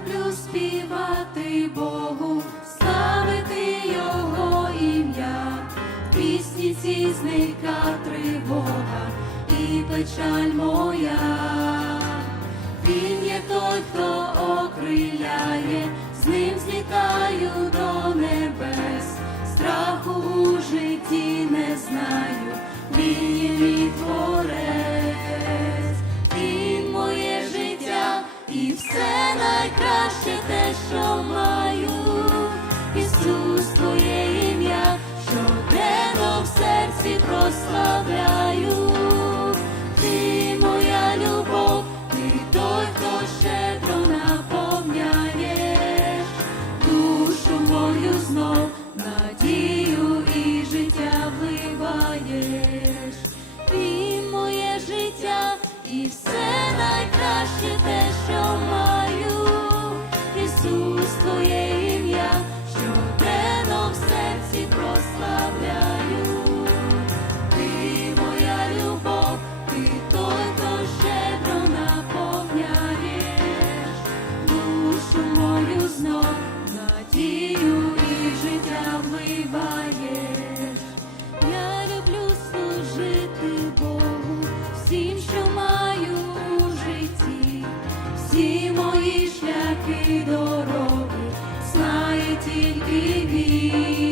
люблю співати Богу, славити Його ім'я, в пісні ці зника тривога і печаль моя, Він є той, хто окриляє, з ним злітаю до небес, страху у житті не знаю, Він є мій творець. Все найкраще те, що маю. Ісус, Твоє ім'я, щоденно в серці прославляю. Ти моя любов, ти той, хто щедро наповняєш душу мою знов, надію і життя вливаєш. Ти моє життя і все найкраще те, всі мої шляхи дороги знає тільки він.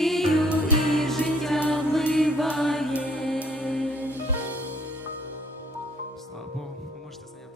надію і життя вливає. Слава Богу, ви можете зайняти.